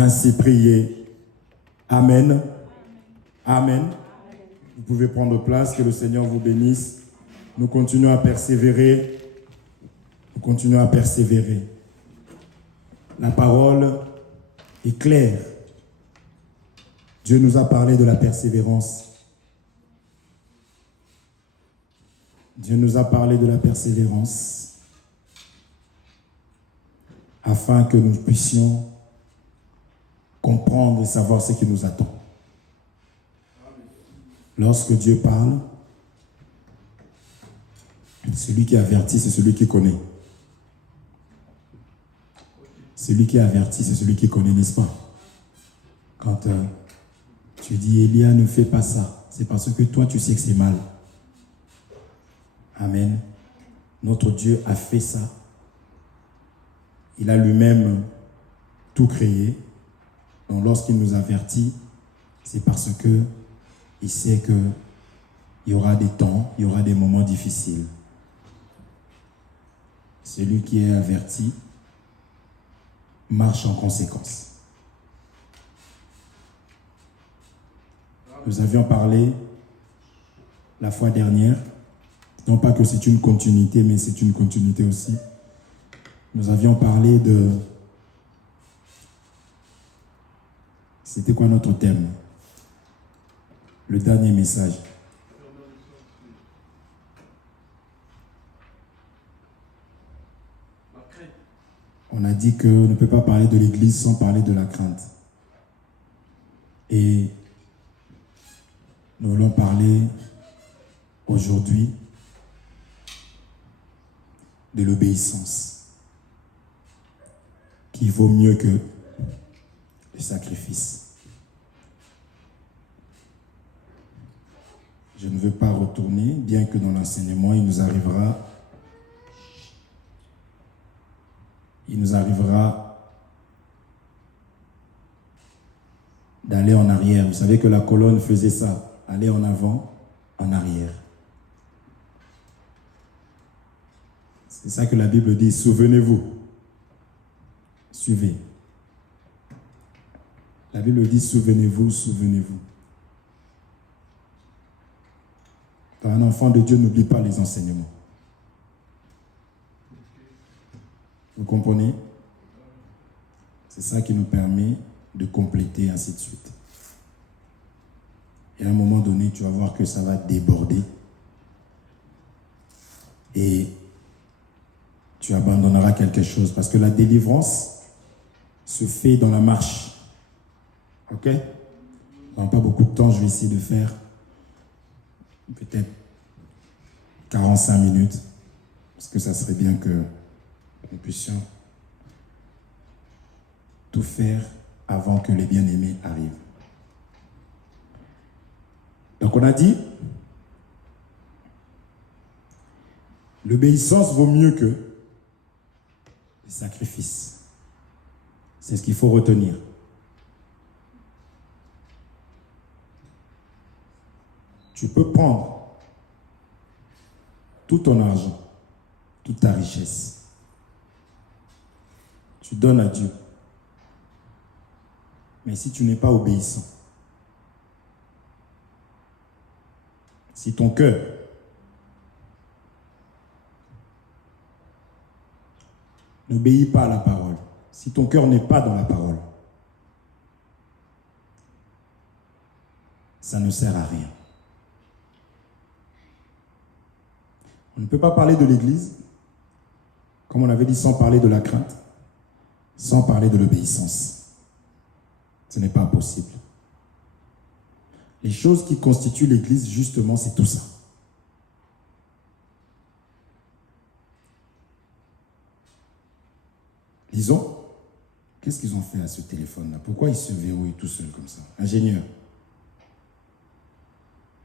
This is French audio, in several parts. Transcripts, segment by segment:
ainsi prié. Amen. Amen. Vous pouvez prendre place, que le Seigneur vous bénisse. Nous continuons à persévérer. Nous continuons à persévérer. La parole est claire. Dieu nous a parlé de la persévérance. Dieu nous a parlé de la persévérance afin que nous puissions comprendre et savoir ce qui nous attend. Lorsque Dieu parle, celui qui avertit, c'est celui qui connaît. Celui qui avertit, c'est celui qui connaît, n'est-ce pas? Quand tu dis, Elia, ne fais pas ça, c'est parce que toi, tu sais que c'est mal. Amen. Notre Dieu a fait ça. Il a lui-même tout créé. Donc lorsqu'il nous avertit, c'est parce que il sait qu'il y aura des temps, il y aura des moments difficiles. Celui qui est averti marche en conséquence. Nous avions parlé la fois dernière, non pas que c'est une continuité, mais c'est une continuité aussi. Nous avions parlé de... C'était quoi notre thème? Le dernier message. On a dit qu'on ne peut pas parler de l'Église sans parler de la crainte. Et nous voulons parler aujourd'hui de l'obéissance, qui vaut mieux que le sacrifice. Je ne veux pas retourner, bien que dans l'enseignement, il nous arrivera d'aller en arrière. Vous savez que la colonne faisait ça, aller en avant, en arrière. C'est ça que la Bible dit, souvenez-vous. Suivez. La Bible dit, souvenez-vous, souvenez-vous. Quand un enfant de Dieu n'oublie pas les enseignements. Vous comprenez? C'est ça qui nous permet de compléter, ainsi de suite. Et à un moment donné, tu vas voir que ça va déborder. Et tu abandonneras quelque chose. Parce que la délivrance se fait dans la marche. Ok? Dans pas beaucoup de temps, je vais essayer de faire peut-être 45 minutes. Parce que ça serait bien que nous puissions tout faire avant que les bien-aimés arrivent. Donc on a dit, l'obéissance vaut mieux que le sacrifice. C'est ce qu'il faut retenir. Tu peux prendre tout ton argent, toute ta richesse. Tu donnes à Dieu. Mais si tu n'es pas obéissant, si ton cœur n'obéit pas à la parole, si ton cœur n'est pas dans la parole, ça ne sert à rien. On ne peut pas parler de l'Église, comme on avait dit, sans parler de la crainte, sans parler de l'obéissance. Ce n'est pas possible. Les choses qui constituent l'Église, justement, c'est tout ça. Lisons. Qu'est-ce qu'ils ont fait à ce téléphone-là? Pourquoi il se verrouille tout seul comme ça? Ingénieur.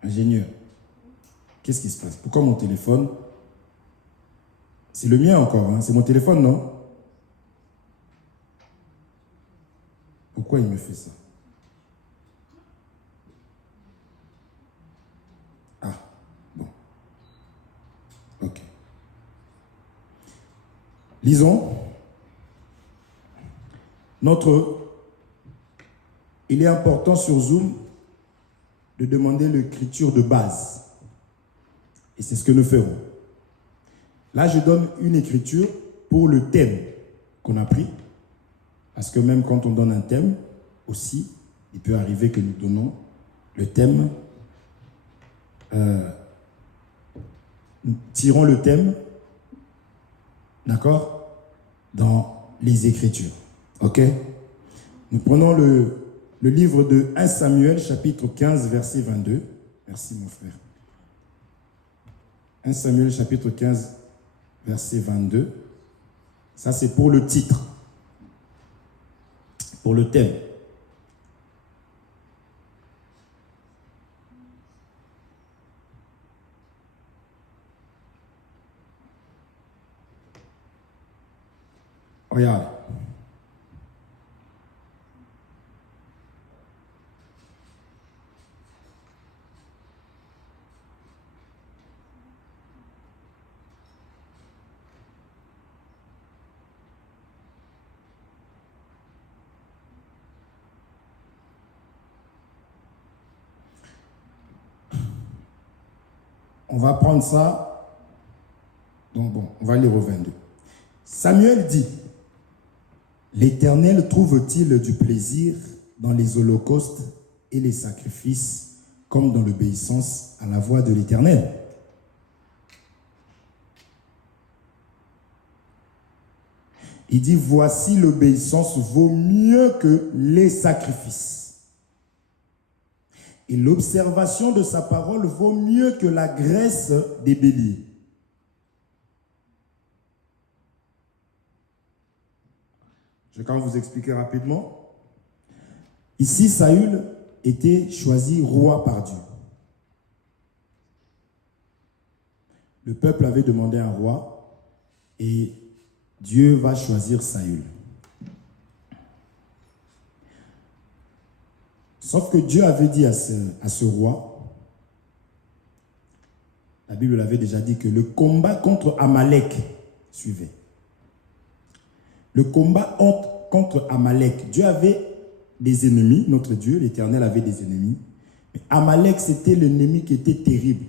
Ingénieur. Qu'est-ce qui se passe? Pourquoi mon téléphone? C'est le mien encore, hein? C'est mon téléphone, non? Pourquoi il me fait ça? Ah, bon. Ok. Lisons. Notre il est important sur Zoom de demander l'écriture de base. Et c'est ce que nous ferons. Là, je donne une écriture pour le thème qu'on a pris. Parce que même quand on donne un thème, aussi, il peut arriver que nous donnons le thème. Nous tirons le thème, d'accord, dans les Écritures. Ok? Nous prenons le livre de 1 Samuel, chapitre 15, verset 22. Merci, mon frère. 1 Samuel, chapitre 15, verset 22. Ça, c'est pour le titre, pour le thème. Regarde. On va prendre ça. Donc bon, on va lire au 22. Samuel dit, l'Éternel trouve-t-il du plaisir dans les holocaustes et les sacrifices, comme dans l'obéissance à la voix de l'Éternel? Il dit, voici l'obéissance vaut mieux que les sacrifices. Et l'observation de sa parole vaut mieux que la graisse des béliers. Je vais quand même vous expliquer rapidement. Ici, Saül était choisi roi par Dieu. Le peuple avait demandé un roi et Dieu va choisir Saül. Sauf que Dieu avait dit à ce roi, la Bible l'avait déjà dit, que le combat contre Amalek suivait. Le combat contre Amalek, Dieu avait des ennemis, notre Dieu, l'Éternel avait des ennemis. Mais Amalek, c'était l'ennemi qui était terrible.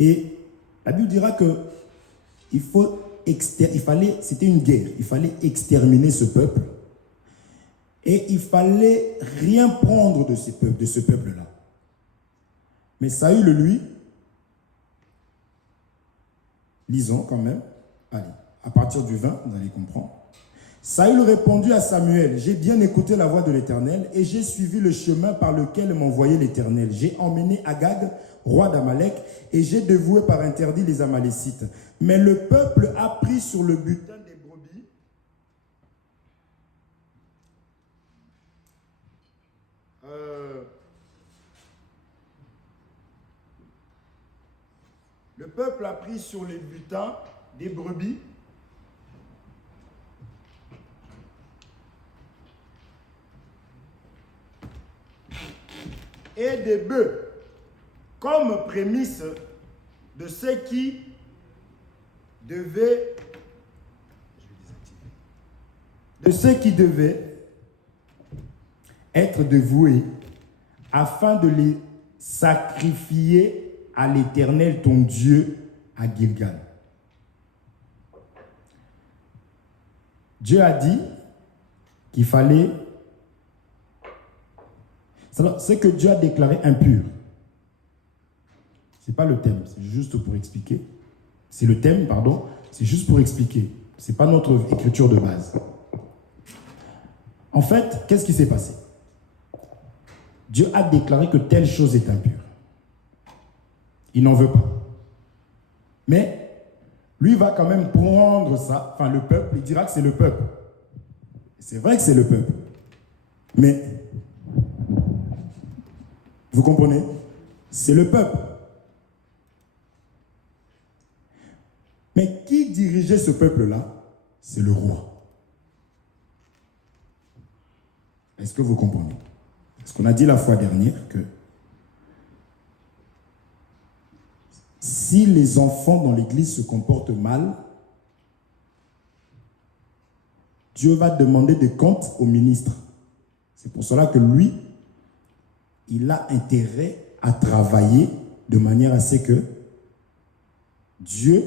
Et la Bible dira que c'était une guerre, il fallait exterminer ce peuple et il fallait rien prendre de ce peuple-là. Mais Saül, lui, lisons quand même, allez, à partir du 20, vous allez comprendre. Saül répondit à Samuel, j'ai bien écouté la voix de l'Éternel et j'ai suivi le chemin par lequel m'envoyait l'Éternel. J'ai emmené Agag, roi d'Amalek, et j'ai dévoué par interdit les Amalécites. Mais le peuple a pris sur le butin des brebis le peuple a pris sur les butins des brebis et des bœufs comme prémisse de ce qui devait être dévoué afin de les sacrifier à l'Éternel ton Dieu à Gilgal. Dieu a dit qu'il fallait... Ce que Dieu a déclaré impur. Ce n'est pas le thème, c'est juste pour expliquer. C'est le thème, pardon, c'est juste pour expliquer. Ce n'est pas notre écriture de base. En fait, qu'est-ce qui s'est passé? Dieu a déclaré que telle chose est impure. Il n'en veut pas. Mais lui va quand même prendre ça, enfin le peuple, il dira que c'est le peuple. C'est vrai que c'est le peuple. Mais, vous comprenez? C'est le peuple. Mais qui dirigeait ce peuple-là? C'est le roi. Est-ce que vous comprenez? Parce qu'on a dit la fois dernière que si les enfants dans l'église se comportent mal, Dieu va demander des comptes au ministre. C'est pour cela que lui, il a intérêt à travailler de manière à ce que Dieu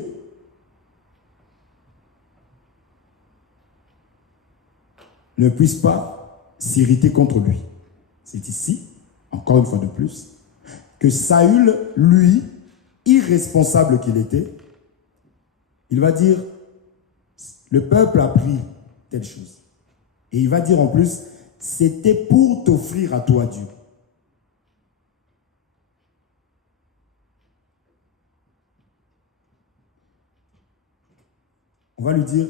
ne puisse pas s'irriter contre lui. C'est ici, encore une fois de plus, que Saül, lui, irresponsable qu'il était, il va dire, le peuple a pris telle chose. Et il va dire en plus, c'était pour t'offrir à toi, Dieu. On va lui dire,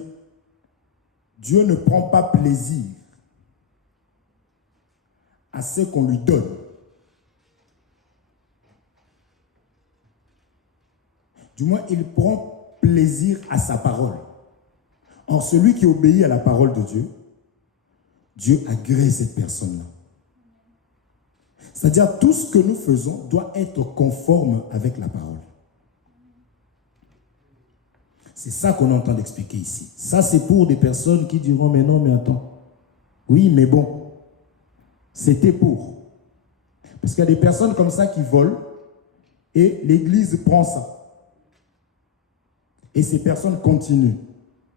Dieu ne prend pas plaisir à ce qu'on lui donne. Du moins, il prend plaisir à sa parole. Or, celui qui obéit à la parole de Dieu, Dieu agrée cette personne-là. C'est-à-dire, tout ce que nous faisons doit être conforme avec la parole. C'est ça qu'on est en train d'expliquer ici. Ça, c'est pour des personnes qui diront, mais non, mais attends. Oui, mais bon, c'était pour. Parce qu'il y a des personnes comme ça qui volent et l'Église prend ça. Et ces personnes continuent.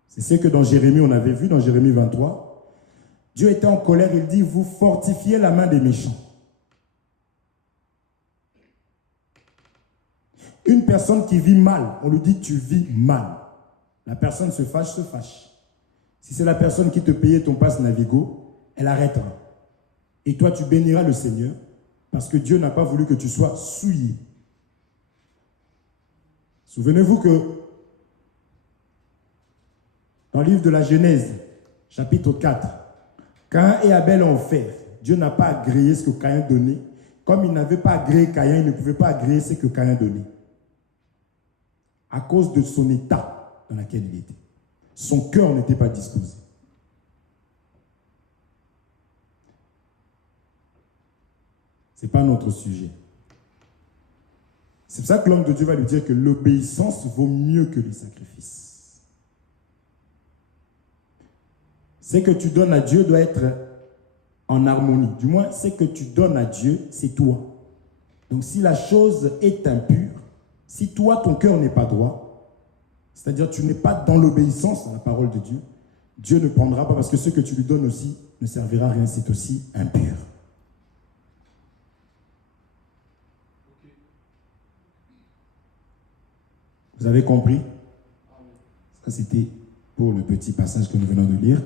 C'est ce que dans Jérémie, on avait vu, dans Jérémie 23. Dieu était en colère, il dit, vous fortifiez la main des méchants. Une personne qui vit mal, on lui dit, tu vis mal. La personne se fâche, se fâche. Si c'est la personne qui te payait ton passe Navigo, elle arrêtera. Et toi, tu béniras le Seigneur, parce que Dieu n'a pas voulu que tu sois souillé. Souvenez-vous que dans le livre de la Genèse, chapitre 4, Caïn et Abel ont offert. Dieu n'a pas agréé ce que Caïn donnait. Comme il n'avait pas agréé Caïn, il ne pouvait pas agréer ce que Caïn donnait. À cause de son état dans lequel il était. Son cœur n'était pas disposé. Ce n'est pas notre sujet. C'est pour ça que l'homme de Dieu va lui dire que l'obéissance vaut mieux que les sacrifices. Ce que tu donnes à Dieu doit être en harmonie. Du moins, ce que tu donnes à Dieu, c'est toi. Donc si la chose est impure, si toi, ton cœur n'est pas droit, c'est-à-dire tu n'es pas dans l'obéissance à la parole de Dieu, Dieu ne prendra pas parce que ce que tu lui donnes aussi ne servira à rien, c'est aussi impur. Vous avez compris? Ça, c'était pour le petit passage que nous venons de lire.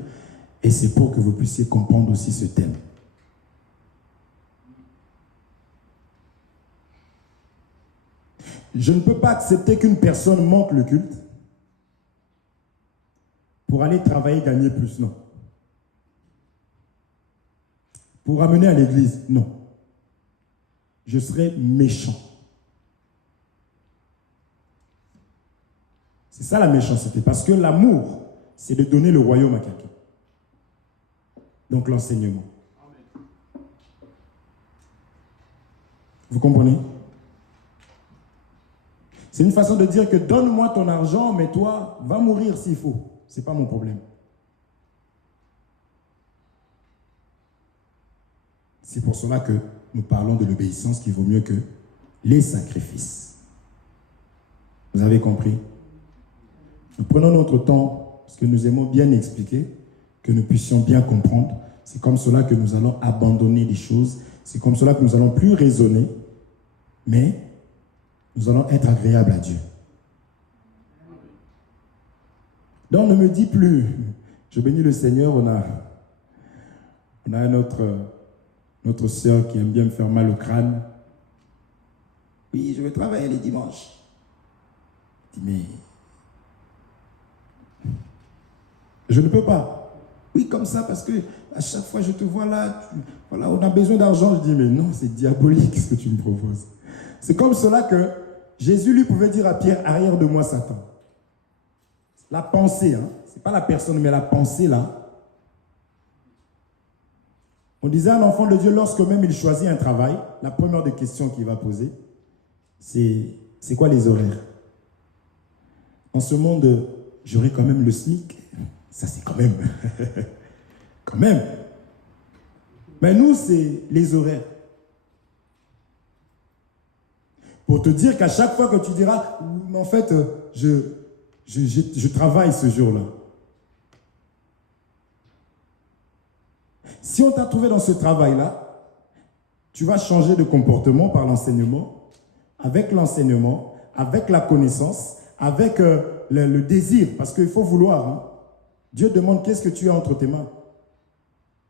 Et c'est pour que vous puissiez comprendre aussi ce thème. Je ne peux pas accepter qu'une personne manque le culte pour aller travailler, gagner plus, non. Pour amener à l'église, non. Je serais méchant. C'est ça la méchanceté, parce que l'amour, c'est de donner le royaume à quelqu'un. Donc l'enseignement. Vous comprenez? C'est une façon de dire que donne-moi ton argent, mais toi, va mourir s'il faut. Ce n'est pas mon problème. C'est pour cela que nous parlons de l'obéissance qui vaut mieux que les sacrifices. Vous avez compris? Nous prenons notre temps, parce que nous aimons bien expliquer, que nous puissions bien comprendre. C'est comme cela que nous allons abandonner les choses. C'est comme cela que nous allons plus raisonner, mais nous allons être agréables à Dieu. Donc, ne me dis plus, je bénis le Seigneur, on a notre sœur qui aime bien me faire mal au crâne. Oui, je vais travailler les dimanches. Je dis, mais je ne peux pas. Oui, comme ça, parce que à chaque fois je te vois là, voilà, on a besoin d'argent. Je dis, mais non, c'est diabolique ce que tu me proposes. C'est comme cela que Jésus lui pouvait dire à Pierre, arrière de moi Satan. La pensée, hein, c'est pas la personne, mais la pensée là. On disait à un enfant de Dieu, lorsque même il choisit un travail, la première des questions qu'il va poser, c'est quoi les horaires? En ce monde, j'aurai quand même le SMIC. Ça, c'est quand même. Quand même. Mais nous, c'est les horaires. Pour te dire qu'à chaque fois que tu diras, en fait, je travaille ce jour-là. Si on t'a trouvé dans ce travail-là, tu vas changer de comportement par l'enseignement, avec la connaissance, avec le désir, parce qu'il faut vouloir. Hein. Dieu demande qu'est-ce que tu as entre tes mains.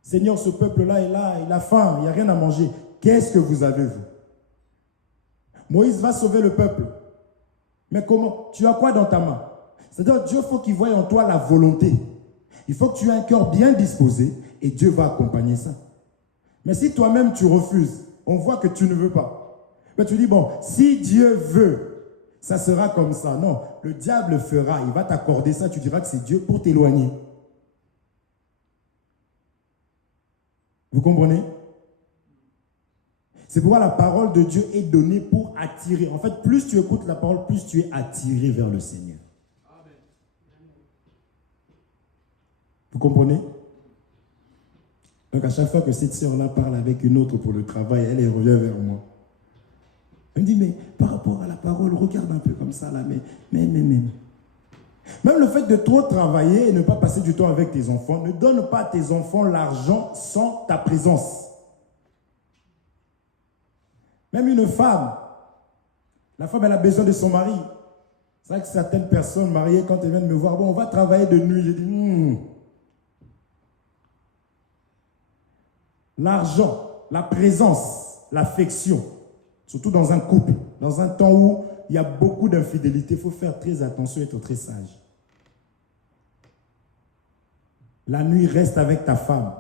Seigneur, ce peuple-là est là, il a faim, il n'y a rien à manger. Qu'est-ce que vous avez, vous? Moïse va sauver le peuple. Mais comment? Tu as quoi dans ta main? C'est-à-dire, Dieu faut qu'il voie en toi la volonté. Il faut que tu aies un cœur bien disposé et Dieu va accompagner ça. Mais si toi-même tu refuses, on voit que tu ne veux pas. Mais tu dis, bon, si Dieu veut, ça sera comme ça. Non, le diable fera, il va t'accorder ça, tu diras que c'est Dieu pour t'éloigner. Vous comprenez? C'est pourquoi la parole de Dieu est donnée pour attirer. En fait, plus tu écoutes la parole, plus tu es attiré vers le Seigneur. Vous comprenez? Donc à chaque fois que cette sœur-là parle avec une autre pour le travail, elle revient vers moi. Elle me dit, mais par rapport à la parole, regarde un peu comme ça là, mais. Même le fait de trop travailler et ne pas passer du temps avec tes enfants, ne donne pas à tes enfants l'argent sans ta présence. Même une femme, la femme elle a besoin de son mari. C'est vrai que certaines personnes mariées, quand elles viennent me voir, bon, on va travailler de nuit, je dis, L'argent, la présence, l'affection, surtout dans un couple, dans un temps où il y a beaucoup d'infidélité, il faut faire très attention et être très sage. La nuit, reste avec ta femme.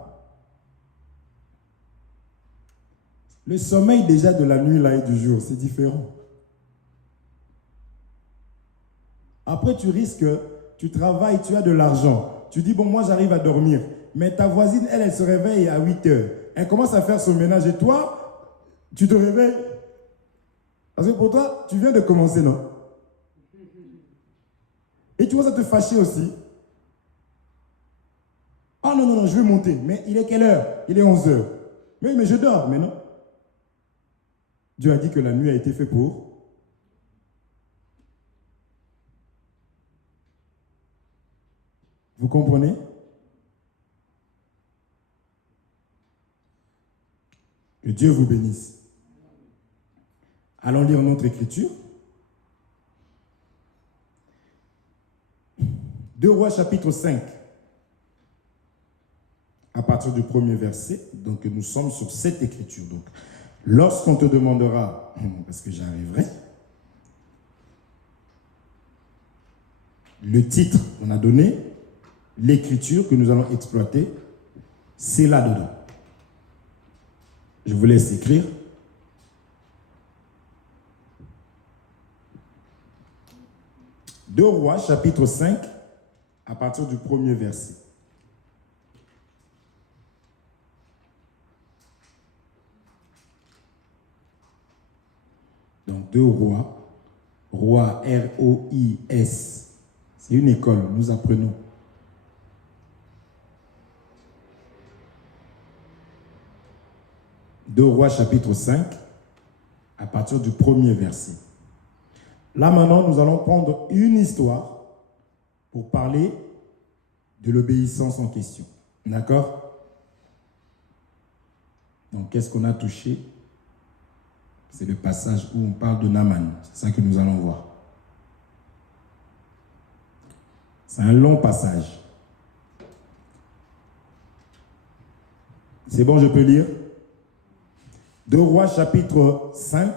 Le sommeil déjà de la nuit là et du jour, c'est différent. Après, tu risques, tu travailles, tu as de l'argent. Tu dis, bon, moi j'arrive à dormir. Mais ta voisine, elle se réveille à 8 heures. Elle commence à faire son ménage et toi, tu te réveilles. Parce que pour toi, tu viens de commencer, non? Et tu vas te fâcher aussi. Ah non, je vais monter. Mais il est quelle heure? Il est 11 heures. Mais je dors, mais non. Dieu a dit que la nuit a été faite pour. Vous comprenez? Que Dieu vous bénisse. Allons lire notre écriture. 2 Rois chapitre 5. À partir du premier verset. Donc nous sommes sur cette écriture. Donc lorsqu'on te demandera, parce que j'arriverai, le titre qu'on a donné, l'écriture que nous allons exploiter, c'est là-dedans. Je vous laisse écrire. Deux Rois, chapitre 5, à partir du premier verset. Donc, 2 Rois, Roi, R-O-I-S. C'est une école, nous apprenons. Deux Rois, chapitre 5, à partir du premier verset. Là, maintenant, nous allons prendre une histoire pour parler de l'obéissance en question. D'accord? Donc, qu'est-ce qu'on a touché? C'est le passage où on parle de Naaman. C'est ça que nous allons voir. C'est un long passage. C'est bon, je peux lire? 2 Rois, chapitre 5,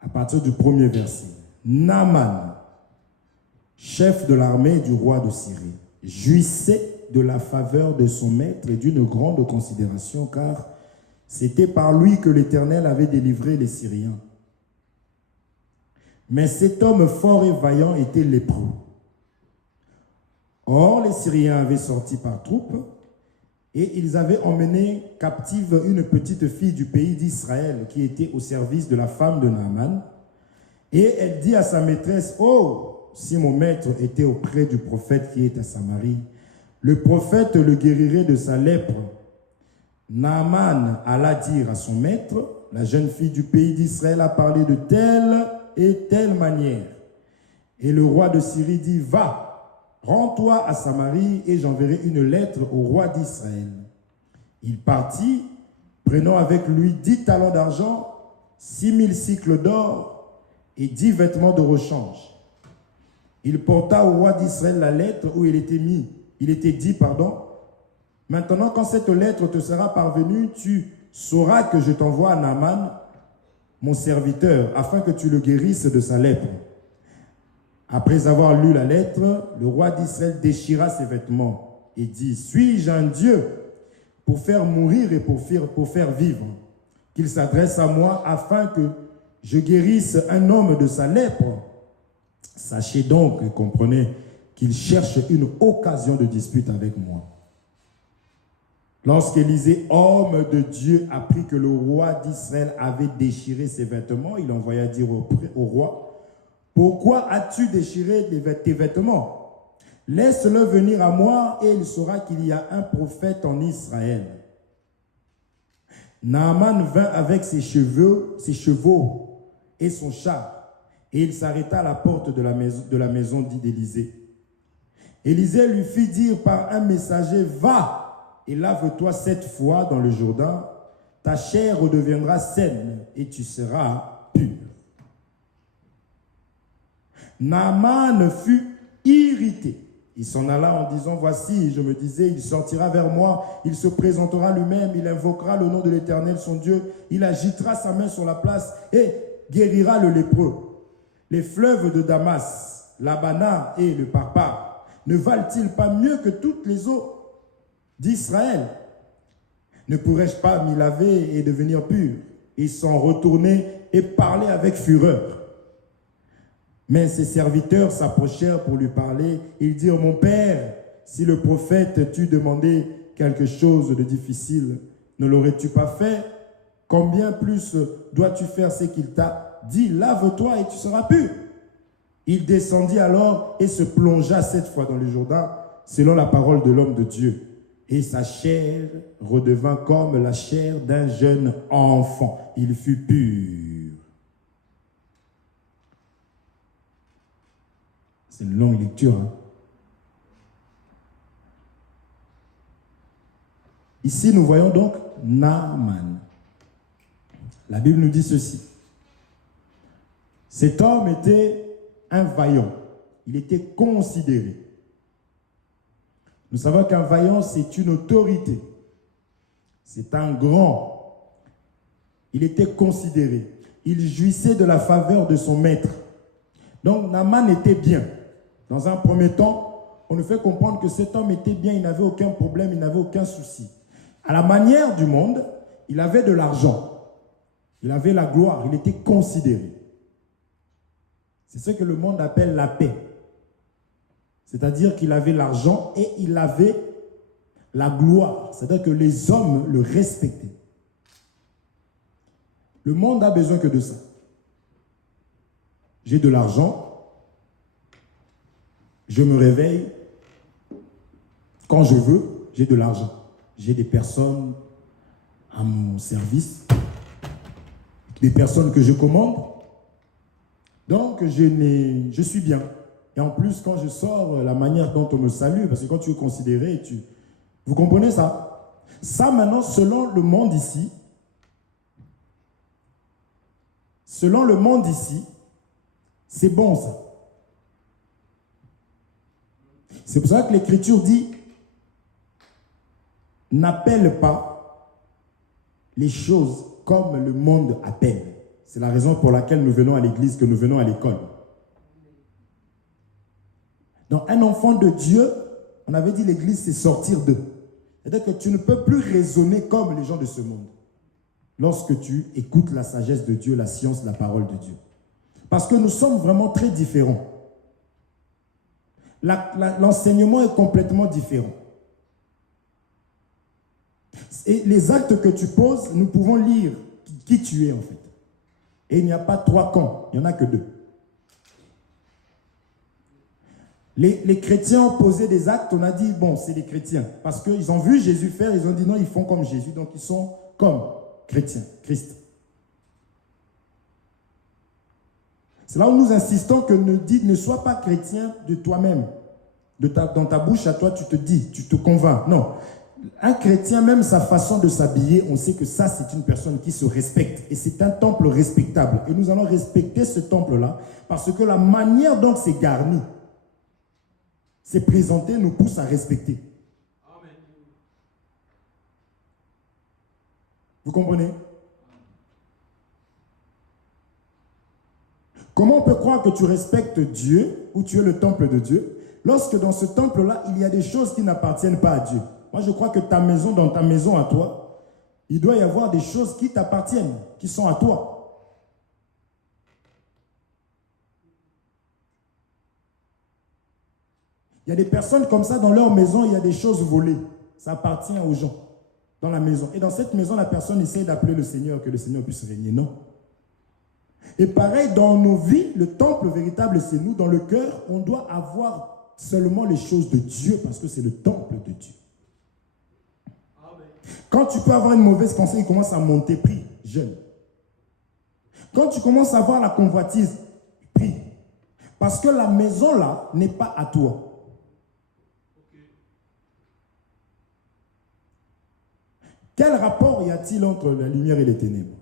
à partir du premier verset. Naaman, chef de l'armée du roi de Syrie, jouissait de la faveur de son maître et d'une grande considération, car c'était par lui que l'Éternel avait délivré les Syriens. Mais cet homme fort et vaillant était lépreux. Or, les Syriens avaient sorti par troupes et ils avaient emmené captive une petite fille du pays d'Israël qui était au service de la femme de Naaman. Et elle dit à sa maîtresse, « Oh, si mon maître était auprès du prophète qui est à Samarie, le prophète le guérirait de sa lèpre. Naaman alla dire à son maître, la jeune fille du pays d'Israël a parlé de telle et telle manière. Et le roi de Syrie dit, va, rends-toi à Samarie et j'enverrai une lettre au roi d'Israël. Il partit, prenant avec lui 10 talents d'argent, 6000 cycles d'or et 10 vêtements de rechange. Il porta au roi d'Israël la lettre où il était dit, maintenant quand cette lettre te sera parvenue, tu sauras que je t'envoie à Naaman, mon serviteur, afin que tu le guérisses de sa lèpre. Après avoir lu la lettre, le roi d'Israël déchira ses vêtements et dit, suis-je un Dieu pour faire mourir et pour faire vivre, qu'il s'adresse à moi afin que je guérisse un homme de sa lèpre? Sachez donc, comprenez, qu'il cherche une occasion de dispute avec moi. Lorsqu'Élisée, homme de Dieu, apprit que le roi d'Israël avait déchiré ses vêtements, il envoya dire au roi, « Pourquoi as-tu déchiré tes vêtements? Laisse-le venir à moi et il saura qu'il y a un prophète en Israël. » Naaman vint avec ses chevaux et son char, et il s'arrêta à la porte de la maison d'Élisée. Élisée lui fit dire par un messager, « Va et lave-toi 7 fois dans le Jourdain, ta chair redeviendra saine et tu seras pur. » Naaman fut irrité. Il s'en alla en disant, « Voici, je me disais, il sortira vers moi, il se présentera lui-même, il invoquera le nom de l'Éternel, son Dieu, il agitera sa main sur la place et guérira le lépreux. Les fleuves de Damas, l'Abana et le Parpar, ne valent-ils pas mieux que toutes les eaux d'Israël? Ne pourrais-je pas m'y laver et devenir pur? » Ils s'en retournaient et parlaient avec fureur. Mais ses serviteurs s'approchèrent pour lui parler. Ils dirent, « Mon père, si le prophète t'eût demandé quelque chose de difficile, ne l'aurais-tu pas fait? Combien plus dois-tu faire ce qu'il t'a dit? Lave-toi et tu seras pur. » Il descendit alors et se plongea 7 fois dans le Jourdain, selon la parole de l'homme de Dieu. Et sa chair redevint comme la chair d'un jeune enfant. Il fut pur. C'est une longue lecture. Hein? Ici, nous voyons donc Naaman. La Bible nous dit ceci. Cet homme était un vaillant. Il était considéré. Nous savons qu'un vaillant, c'est une autorité. C'est un grand. Il était considéré. Il jouissait de la faveur de son maître. Donc, Naaman était bien. Dans un premier temps, on nous fait comprendre que cet homme était bien, il n'avait aucun problème, il n'avait aucun souci. À la manière du monde, il avait de l'argent. Il avait la gloire, il était considéré. C'est ce que le monde appelle la paix. C'est-à-dire qu'il avait l'argent et il avait la gloire. C'est-à-dire que les hommes le respectaient. Le monde a besoin que de ça. J'ai de l'argent, je me réveille, quand je veux, j'ai de l'argent. J'ai des personnes à mon service, des personnes que je commande. Donc, je suis bien. Et en plus, quand je sors, la manière dont on me salue, parce que quand tu es considéré, vous comprenez ça? Ça, maintenant, selon le monde ici, c'est bon, ça. C'est pour ça que l'Écriture dit, n'appelle pas les choses comme le monde appelle. C'est la raison pour laquelle nous venons à l'église, que nous venons à l'école. Donc, un enfant de Dieu, on avait dit l'église, c'est sortir d'eux. C'est-à-dire que tu ne peux plus raisonner comme les gens de ce monde lorsque tu écoutes la sagesse de Dieu, la science, la parole de Dieu. Parce que nous sommes vraiment très différents. L'enseignement est complètement différent. Et les actes que tu poses, nous pouvons lire qui tu es en fait. Et il n'y a pas 3 camps, il n'y en a que 2. Les chrétiens ont posé des actes, on a dit, bon, c'est des chrétiens. Parce qu'ils ont vu Jésus faire, ils ont dit, non, ils font comme Jésus, donc ils sont comme chrétiens, Christ. C'est là où nous insistons que ne sois pas chrétien de toi-même. Dans ta bouche à toi, tu te dis, tu te convaincs. Non. Un chrétien, même sa façon de s'habiller, on sait que ça, c'est une personne qui se respecte. Et c'est un temple respectable. Et nous allons respecter ce temple-là parce que la manière dont c'est garni, c'est présenté, nous pousse à respecter. Amen. Vous comprenez? Comment on peut croire que tu respectes Dieu ou tu es le temple de Dieu lorsque dans ce temple-là, il y a des choses qui n'appartiennent pas à Dieu? Moi, je crois que ta maison, dans ta maison à toi, il doit y avoir des choses qui t'appartiennent, qui sont à toi. Il y a des personnes comme ça, dans leur maison, il y a des choses volées. Ça appartient aux gens, dans la maison. Et dans cette maison, la personne essaie d'appeler le Seigneur, que le Seigneur puisse régner. Non. Et pareil, dans nos vies, le temple véritable, c'est nous. Dans le cœur, on doit avoir seulement les choses de Dieu, parce que c'est le temple de Dieu. Amen. Quand tu peux avoir une mauvaise pensée, il commence à monter, prie, jeûne. Quand tu commences à avoir la convoitise, prie. Parce que la maison là n'est pas à toi. Quel rapport y a-t-il entre la lumière et les ténèbres?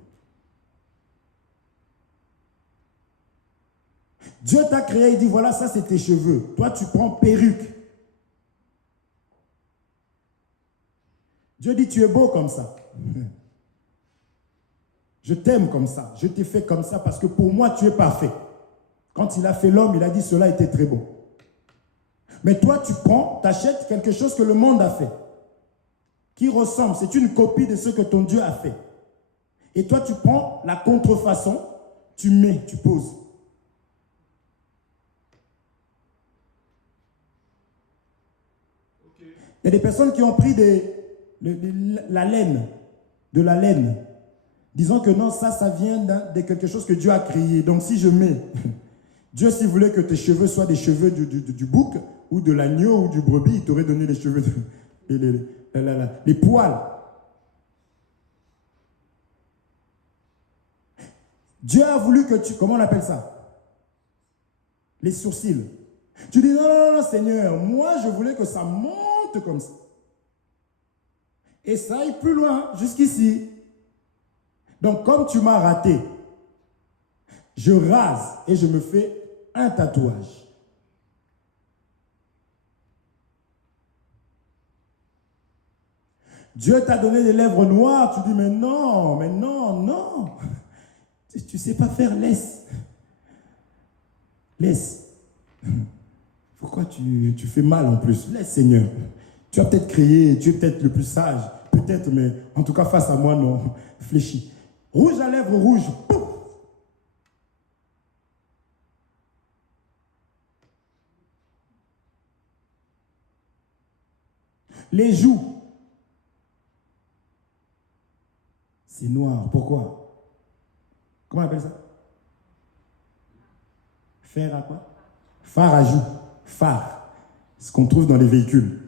Dieu t'a créé, il dit, voilà, ça c'est tes cheveux. Toi, tu prends perruque. Dieu dit, tu es beau comme ça. Je t'aime comme ça. Je t'ai fait comme ça parce que pour moi, tu es parfait. Quand il a fait l'homme, il a dit, cela était très beau. Mais toi, tu prends, tu achètes quelque chose que le monde a fait, qui ressemble, c'est une copie de ce que ton Dieu a fait. Et toi, tu prends la contrefaçon, tu mets, tu poses. Il y a des personnes qui ont pris de la laine, disant que non, ça vient de quelque chose que Dieu a créé. Donc si je mets, Dieu s'il voulait que tes cheveux soient des cheveux du bouc, ou de l'agneau, ou du brebis, il t'aurait donné les cheveux, les poils. Dieu a voulu que tu, comment on appelle ça? Les sourcils. Tu dis, non, non, non, Seigneur, moi je voulais que ça monte comme ça. Et ça aille plus loin, jusqu'ici. Donc, comme tu m'as raté, je rase et je me fais un tatouage. Dieu t'a donné des lèvres noires, tu dis, mais non, non. Tu ne sais pas faire, laisse. Laisse. Pourquoi tu fais mal en plus? Laisse, Seigneur. Tu as peut-être crié, tu es peut-être le plus sage, peut-être, mais en tout cas face à moi, non. Fléchis. Rouge à lèvres rouge. Pouf. Les joues. C'est noir. Pourquoi? Comment on appelle ça? Fer à quoi? Phare à joues. Phare. Ce qu'on trouve dans les véhicules.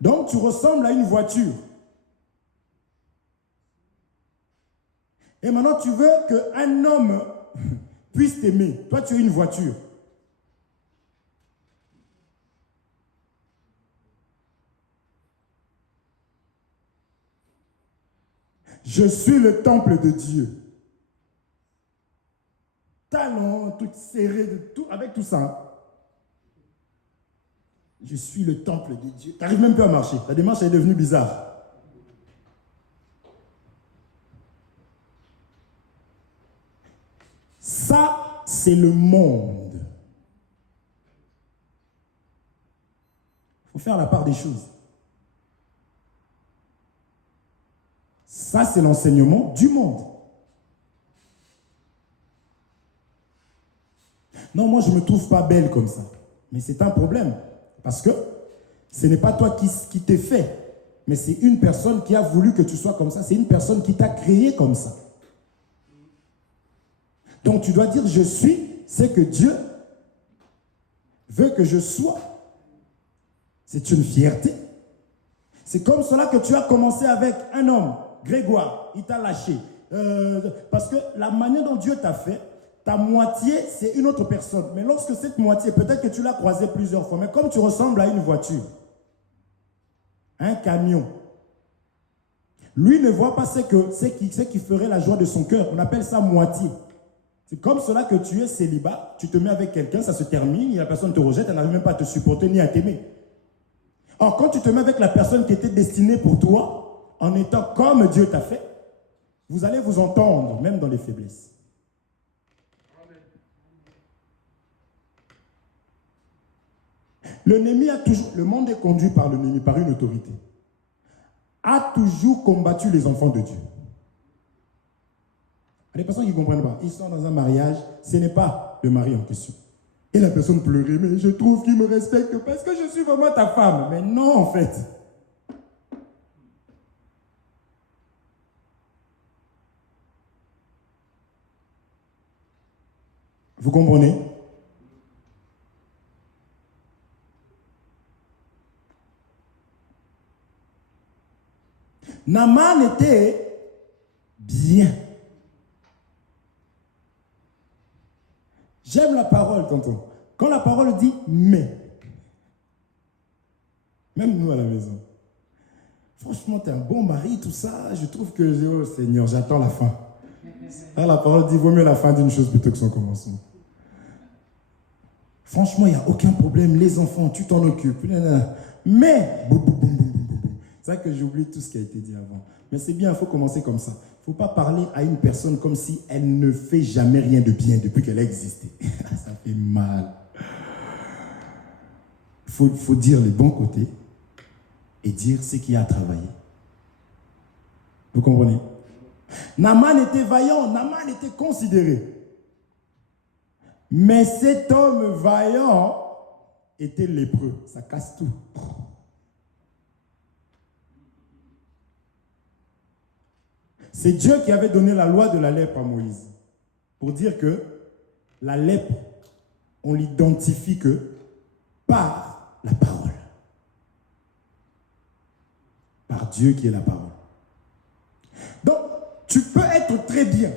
Donc, tu ressembles à une voiture. Et maintenant, tu veux qu'un homme puisse t'aimer. Toi, tu es une voiture. Je suis le temple de Dieu. Talons, tout serré, avec tout ça. Je suis le temple de Dieu. Tu n'arrives même plus à marcher. Ta démarche est devenue bizarre. Ça, c'est le monde. Il faut faire la part des choses. Ça, c'est l'enseignement du monde. Non, moi, je ne me trouve pas belle comme ça. Mais c'est un problème. Parce que ce n'est pas toi qui t'es fait, mais c'est une personne qui a voulu que tu sois comme ça. C'est une personne qui t'a créé comme ça. Donc tu dois dire je suis ce que Dieu veut que je sois. C'est une fierté. C'est comme cela que tu as commencé avec un homme, Grégoire, il t'a lâché. Parce que la manière dont Dieu t'a fait, ta moitié, c'est une autre personne. Mais lorsque cette moitié, peut-être que tu l'as croisée plusieurs fois, mais comme tu ressembles à une voiture, un camion, lui ne voit pas ce qui ferait la joie de son cœur. On appelle ça moitié. C'est comme cela que tu es célibat, tu te mets avec quelqu'un, ça se termine, et la personne te rejette, elle n'arrive même pas à te supporter ni à t'aimer. Or, quand tu te mets avec la personne qui était destinée pour toi, en étant comme Dieu t'a fait, vous allez vous entendre, même dans les faiblesses. L'ennemi a toujours, le monde est conduit par l'ennemi, par une autorité, a toujours combattu les enfants de Dieu. Il y a des personnes qui ne comprennent pas. Ils sont dans un mariage, ce n'est pas le mari en question. Et la personne pleurait, mais je trouve qu'il me respecte parce que je suis vraiment ta femme. Mais non, en fait. Vous comprenez? Naaman était bien. J'aime la parole, tonton. Quand la parole dit « mais », même nous à la maison, franchement, tu es un bon mari, tout ça, je trouve que, oh Seigneur, j'attends la fin. Là, la parole dit « vaut mieux la fin d'une chose plutôt que son commencement ». Franchement, il n'y a aucun problème, les enfants, tu t'en occupes. Mais, boum, boum, boum, boum, boum, boum. C'est ça que j'oublie tout ce qui a été dit avant. Mais c'est bien, il faut commencer comme ça. Il ne faut pas parler à une personne comme si elle ne fait jamais rien de bien depuis qu'elle a existé. Ça fait mal. Il faut dire les bons côtés et dire ce qu'il y a à travailler. Vous comprenez? Naaman était vaillant, Naaman était considéré. Mais cet homme vaillant était lépreux. Ça casse tout. C'est Dieu qui avait donné la loi de la lèpre à Moïse. Pour dire que la lèpre, on l'identifie que par la parole. Par Dieu qui est la parole. Donc, tu peux être très bien.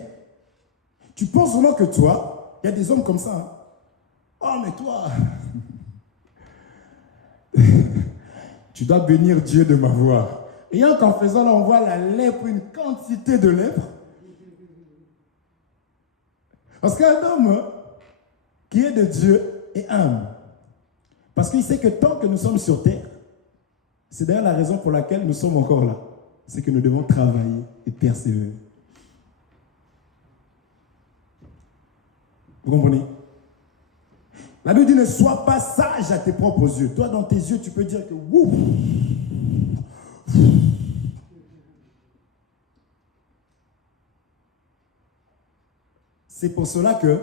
Tu penses vraiment que toi, il y a des hommes comme ça. Hein? Oh, mais toi, tu dois bénir Dieu de m'avoir. Rien qu'en faisant là, on voit la lèpre, une quantité de lèpre. Parce qu'un homme qui est de Dieu est humble. Parce qu'il sait que tant que nous sommes sur terre, c'est d'ailleurs la raison pour laquelle nous sommes encore là. C'est que nous devons travailler et persévérer. Vous comprenez? La Bible dit ne sois pas sage à tes propres yeux. Toi, dans tes yeux, tu peux dire que wouh. C'est pour cela que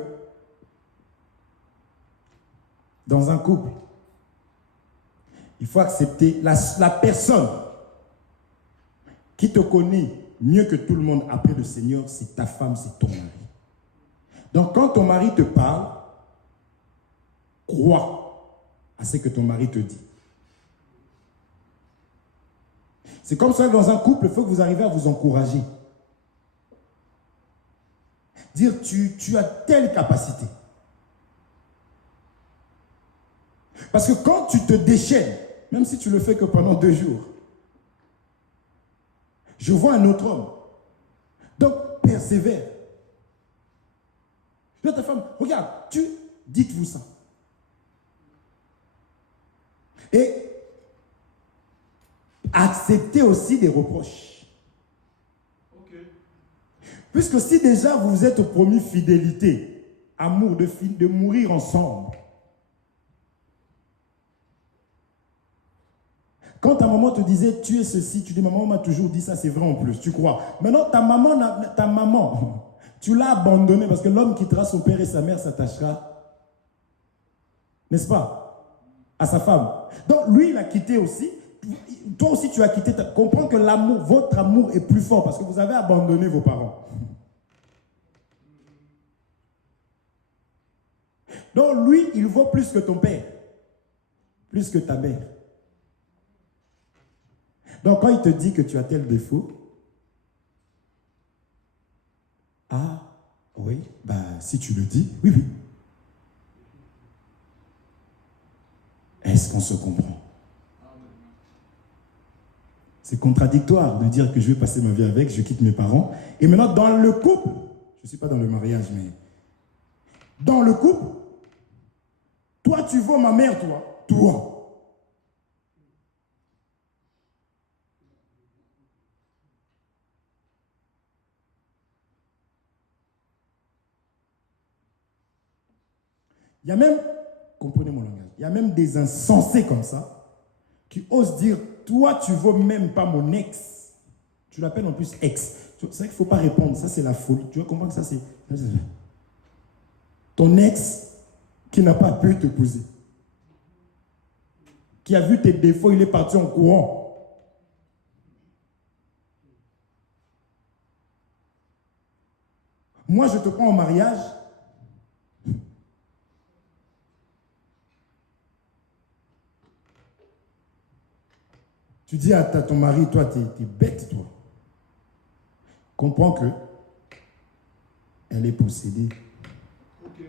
dans un couple, il faut accepter la personne qui te connaît mieux que tout le monde après le Seigneur, c'est ta femme, c'est ton mari. Donc quand ton mari te parle, crois à ce que ton mari te dit. C'est comme ça que dans un couple, il faut que vous arriviez à vous encourager. Dire, tu as telle capacité. Parce que quand tu te déchaînes, même si tu le fais que pendant 2 jours, je vois un autre homme. Donc, persévère. Je dis à ta femme, regarde, dites-vous ça. Et acceptez aussi des reproches. Okay. Puisque si déjà vous vous êtes promis fidélité, amour, de mourir ensemble. Quand ta maman te disait tu es ceci, tu dis maman m'a toujours dit ça, c'est vrai en plus, tu crois. Maintenant ta maman, tu l'as abandonnée parce que l'homme quittera son père et sa mère s'attachera, n'est-ce pas, à sa femme. Donc lui il a quitté aussi. Toi aussi tu as quitté, comprends que votre amour est plus fort parce que vous avez abandonné vos parents. Donc lui, il vaut plus que ton père, plus que ta mère. Donc quand il te dit que tu as tel défaut, ah oui, bah si tu le dis, oui, oui. Est-ce qu'on se comprend? C'est contradictoire de dire que je vais passer ma vie avec, je quitte mes parents. Et maintenant, dans le couple, je ne suis pas dans le mariage, mais dans le couple, toi, tu vois ma mère, toi. Il y a même, comprenez mon langage, il y a même des insensés comme ça qui osent dire, toi, tu ne vaux même pas mon ex. Tu l'appelles en plus ex. C'est vrai qu'il ne faut pas répondre, ça c'est la folie. Tu vas comprendre que ça c'est... Ton ex qui n'a pas pu t'épouser, qui a vu tes défauts, il est parti en courant. Moi, je te prends en mariage. Tu dis à ton mari, toi, t'es bête, toi. Comprends que elle est possédée. Okay.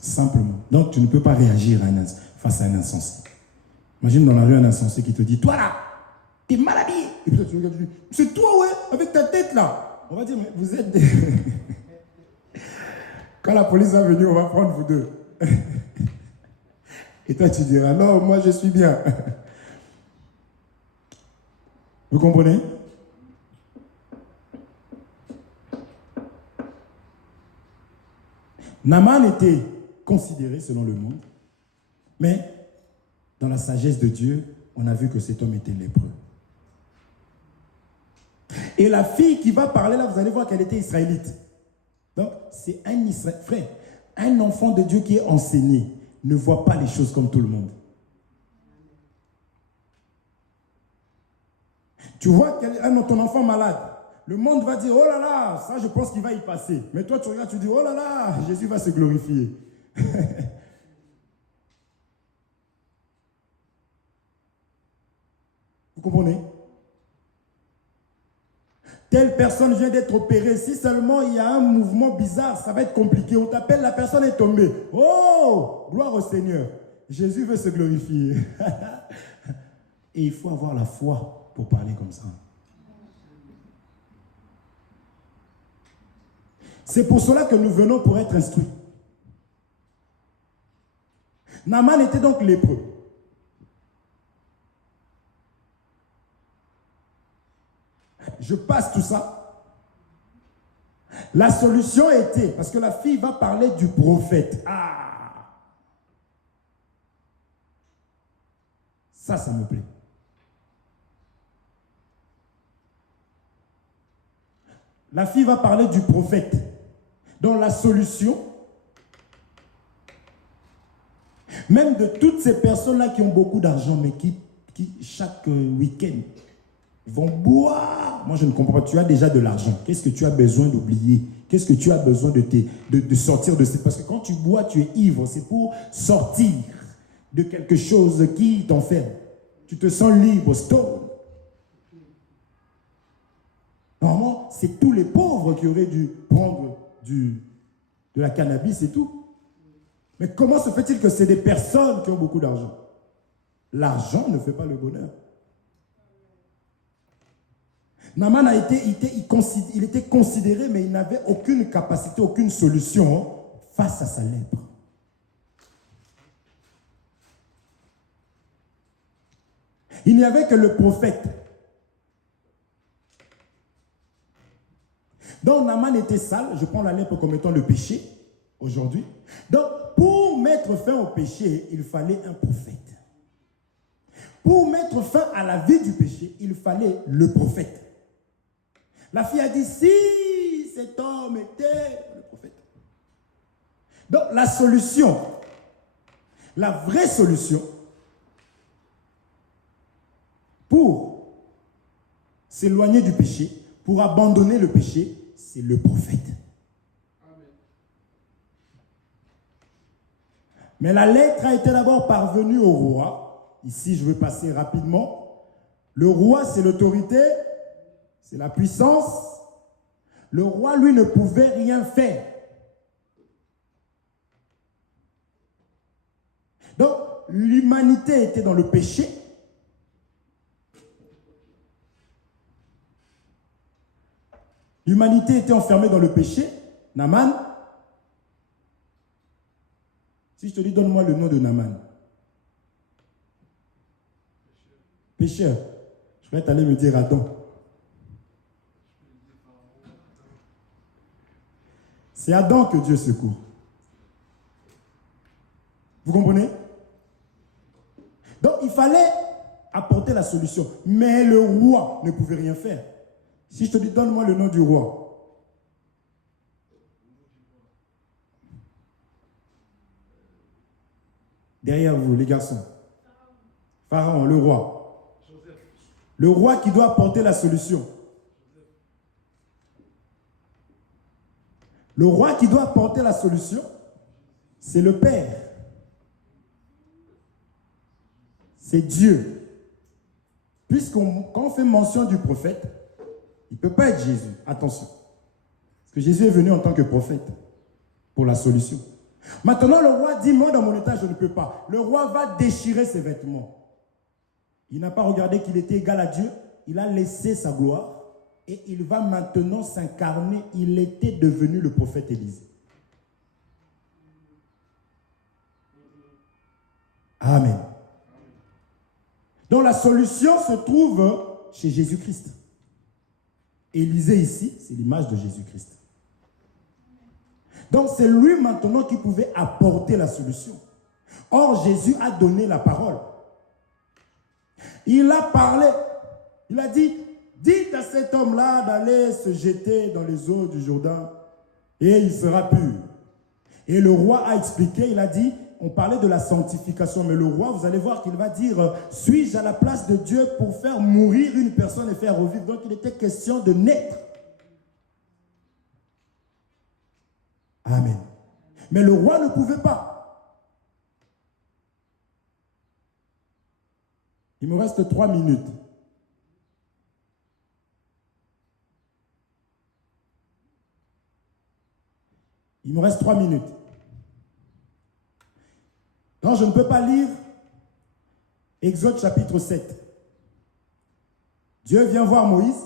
Simplement. Donc, tu ne peux pas réagir face à un insensé. Imagine dans la rue un insensé qui te dit, toi là, t'es mal habillé. Et puis tu regardes, tu dis, c'est toi, ouais, avec ta tête là. On va dire, mais vous êtes des... Quand la police va venir, on va prendre vous deux. Et toi, tu diras, non, moi je suis bien. Vous comprenez? Naaman était considéré selon le monde, mais dans la sagesse de Dieu, on a vu que cet homme était lépreux. Et la fille qui va parler là, vous allez voir qu'elle était israélite. Donc, c'est un Israélite. Frère, un enfant de Dieu qui est enseigné ne voit pas les choses comme tout le monde. Tu vois ton enfant malade, le monde va dire, oh là là, ça je pense qu'il va y passer. Mais toi tu regardes, tu dis, oh là là, Jésus va se glorifier. Vous comprenez? Telle personne vient d'être opérée. Si seulement il y a un mouvement bizarre, ça va être compliqué. On t'appelle, la personne est tombée. Oh, gloire au Seigneur. Jésus veut se glorifier. Et il faut avoir la foi pour parler comme ça. C'est pour cela que nous venons pour être instruits. Naaman était donc lépreux. Je passe tout ça. La solution était, parce que la fille va parler du prophète. Ah! Ça me plaît. La fille va parler du prophète. Donc la solution, même de toutes ces personnes-là qui ont beaucoup d'argent, mais qui chaque week-end vont boire. Moi, je ne comprends pas. Tu as déjà de l'argent. Qu'est-ce que tu as besoin d'oublier? Qu'est-ce que tu as besoin de sortir de cette... Parce que quand tu bois, tu es ivre. C'est pour sortir de quelque chose qui t'enferme. Tu te sens libre, stone. Normalement, c'est tous les pauvres qui auraient dû prendre de la cannabis et tout. Mais comment se fait-il que c'est des personnes qui ont beaucoup d'argent? L'argent ne fait pas le bonheur. Naaman il était considéré, mais il n'avait aucune capacité, aucune solution face à sa lèpre. Il n'y avait que le prophète. Donc Naaman était sale, je prends la lèpre comme étant le péché, aujourd'hui. Donc pour mettre fin au péché, il fallait un prophète. Pour mettre fin à la vie du péché, il fallait le prophète. La fille a dit, si cet homme était le prophète. Donc la solution, la vraie solution, pour s'éloigner du péché, pour abandonner le péché, c'est le prophète. Amen. Mais la lettre a été d'abord parvenue au roi. Ici, je veux passer rapidement. Le roi, c'est l'autorité, c'est la puissance. Le roi, lui, ne pouvait rien faire. Donc, l'humanité était dans le péché. L'humanité était enfermée dans le péché. Naaman. Si je te dis, donne-moi le nom de Naaman. Pécheur. Je vais t'aller me dire Adam. C'est Adam que Dieu secourt. Vous comprenez? Donc, il fallait apporter la solution. Mais le roi ne pouvait rien faire. Si je te dis, donne-moi le nom du roi. Derrière vous, les garçons. Pharaon, le roi. Le roi qui doit apporter la solution. Le roi qui doit apporter la solution, c'est le Père. C'est Dieu. Quand on fait mention du prophète, il ne peut pas être Jésus. Attention. Parce que Jésus est venu en tant que prophète pour la solution. Maintenant, le roi dit, moi, dans mon état, je ne peux pas. Le roi va déchirer ses vêtements. Il n'a pas regardé qu'il était égal à Dieu. Il a laissé sa gloire. Et il va maintenant s'incarner. Il était devenu le prophète Élisée. Amen. Donc la solution se trouve chez Jésus-Christ. Élisée ici, c'est l'image de Jésus-Christ. Donc c'est lui maintenant qui pouvait apporter la solution. Or Jésus a donné la parole. Il a parlé. Il a dit, dites à cet homme-là d'aller se jeter dans les eaux du Jourdain et il sera pur. Et le roi a expliqué, il a dit, on parlait de la sanctification, mais le roi, vous allez voir qu'il va dire, suis-je à la place de Dieu pour faire mourir une personne et faire revivre? Donc il était question de naître. Amen. Mais le roi ne pouvait pas. Il me reste 3 minutes. Il me reste 3 minutes. Non, je ne peux pas lire Exode chapitre 7. Dieu vient voir Moïse,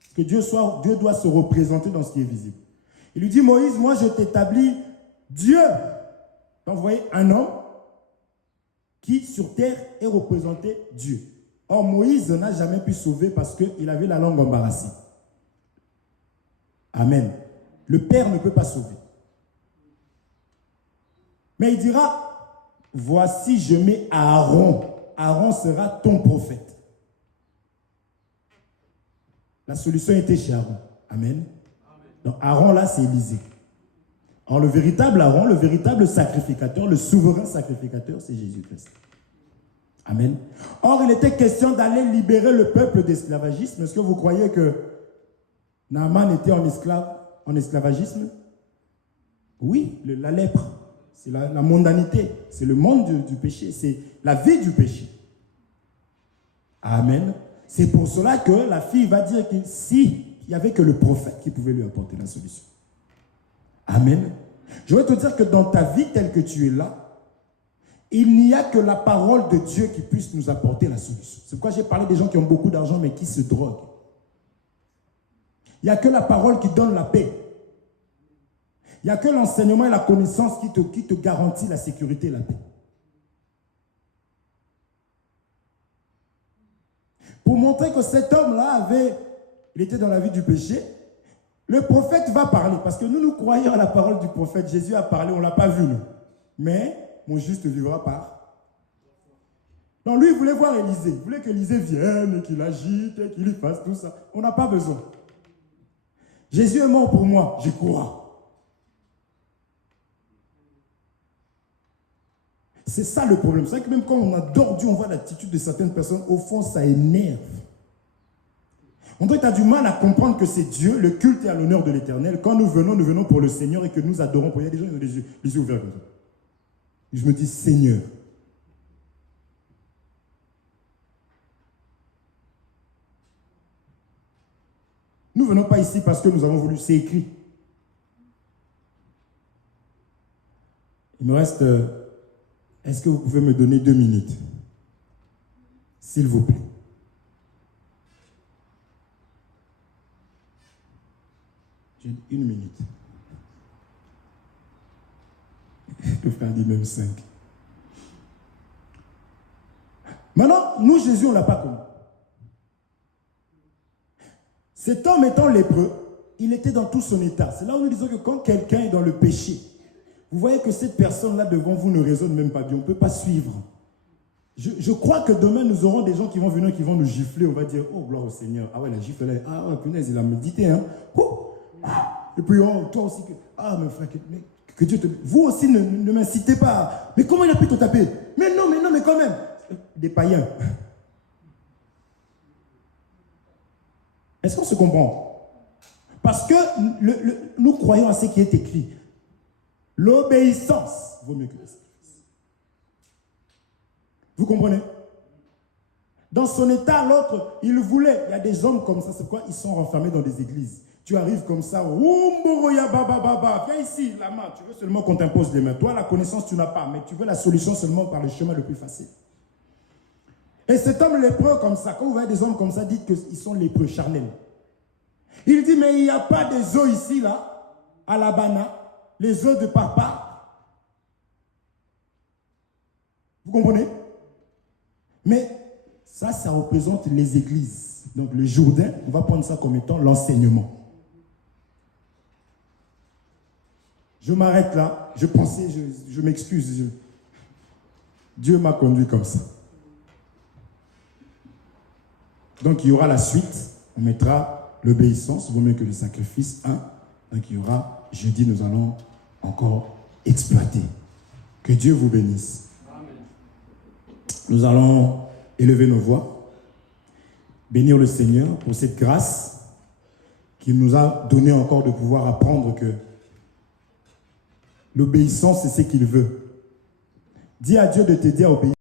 parce que Dieu doit se représenter dans ce qui est visible. Il lui dit, Moïse, moi je t'établis Dieu d'envoyer un homme qui sur terre est représenté Dieu. Or Moïse n'a jamais pu sauver parce qu'il avait la langue embarrassée. Amen. Le Père ne peut pas sauver. Mais il dira, voici je mets Aaron. Aaron sera ton prophète. La solution était chez Aaron. Amen. Donc Aaron là c'est Élisée. Alors le véritable Aaron, le véritable sacrificateur, le souverain sacrificateur, c'est Jésus-Christ. Amen. Or il était question d'aller libérer le peuple d'esclavagisme. Est-ce que vous croyez que Naaman était en esclavagisme? Oui, la lèpre. C'est la mondanité, c'est le monde du péché, c'est la vie du péché. Amen. C'est pour cela que la fille va dire que si il n'y avait que le prophète qui pouvait lui apporter la solution. Amen. Je veux te dire que dans ta vie telle que tu es là, il n'y a que la parole de Dieu qui puisse nous apporter la solution. C'est pourquoi j'ai parlé des gens qui ont beaucoup d'argent mais qui se droguent. Il n'y a que la parole qui donne la paix. Il n'y a que l'enseignement et la connaissance qui te garantit la sécurité et la paix. Pour montrer que cet homme-là il était dans la vie du péché, le prophète va parler. Parce que nous croyons à la parole du prophète. Jésus a parlé, on ne l'a pas vu, nous. Mais mon juste vivra par. Donc lui, il voulait voir Élisée. Il voulait qu'Élisée vienne, qu'il agite, qu'il lui fasse tout ça. On n'a pas besoin. Jésus est mort pour moi, j'y crois. C'est ça le problème. C'est vrai que même quand on adore Dieu, on voit l'attitude de certaines personnes, au fond, ça énerve. On dirait que tu as du mal à comprendre que c'est Dieu, le culte est à l'honneur de l'Éternel. Quand nous venons pour le Seigneur et que nous adorons. Il y a des gens qui ont les yeux ouverts comme ça. Je me dis, Seigneur, nous ne venons pas ici parce que nous avons voulu, c'est écrit. Il me reste, est-ce que vous pouvez me donner 2 minutes? S'il vous plaît. J'ai 1 minute. Le frère dit même 5. Maintenant, nous, Jésus, on ne l'a pas connu. Cet homme étant lépreux, il était dans tout son état. C'est là où nous disons que quand quelqu'un est dans le péché, vous voyez que cette personne-là devant vous ne raisonne même pas bien. On ne peut pas suivre. Je crois que demain, nous aurons des gens qui vont venir, qui vont nous gifler. On va dire, oh, gloire au Seigneur. Ah ouais, la gifle là, ah ouais, punaise, il a médité. Hein? Oh. Et puis, oh, toi aussi, ah, mon frère, que Dieu te... Vous aussi, ne m'incitez pas. Mais comment il a pu te taper? Mais non, mais quand même. Des païens. Est-ce qu'on se comprend? Parce que nous croyons à ce qui est écrit. L'obéissance vaut mieux que le sacrifice. Vous comprenez? Dans son état, l'autre, il voulait. Il y a des hommes comme ça, c'est quoi? Ils sont renfermés dans des églises. Tu arrives comme ça, viens ici, la main. Tu veux seulement qu'on t'impose les mains. Toi, la connaissance, tu n'as pas, mais tu veux la solution seulement par le chemin le plus facile. Et cet homme lépreux comme ça, quand vous voyez des hommes comme ça, dites qu'ils sont lépreux, charnels. Il dit, mais il n'y a pas des eaux ici, là, à la Bana, les eaux de papa. Vous comprenez? Mais ça représente les églises. Donc le Jourdain, on va prendre ça comme étant l'enseignement. Je m'arrête là. Je pensais, je m'excuse. Dieu m'a conduit comme ça. Donc il y aura la suite. On mettra l'obéissance, vaut mieux que le sacrifice. Donc il y aura, jeudi, nous allons encore exploiter. Que Dieu vous bénisse. Amen. Nous allons élever nos voix, bénir le Seigneur pour cette grâce qu'il nous a donné encore de pouvoir apprendre que l'obéissance, c'est ce qu'il veut. Dis à Dieu de t'aider à obéir.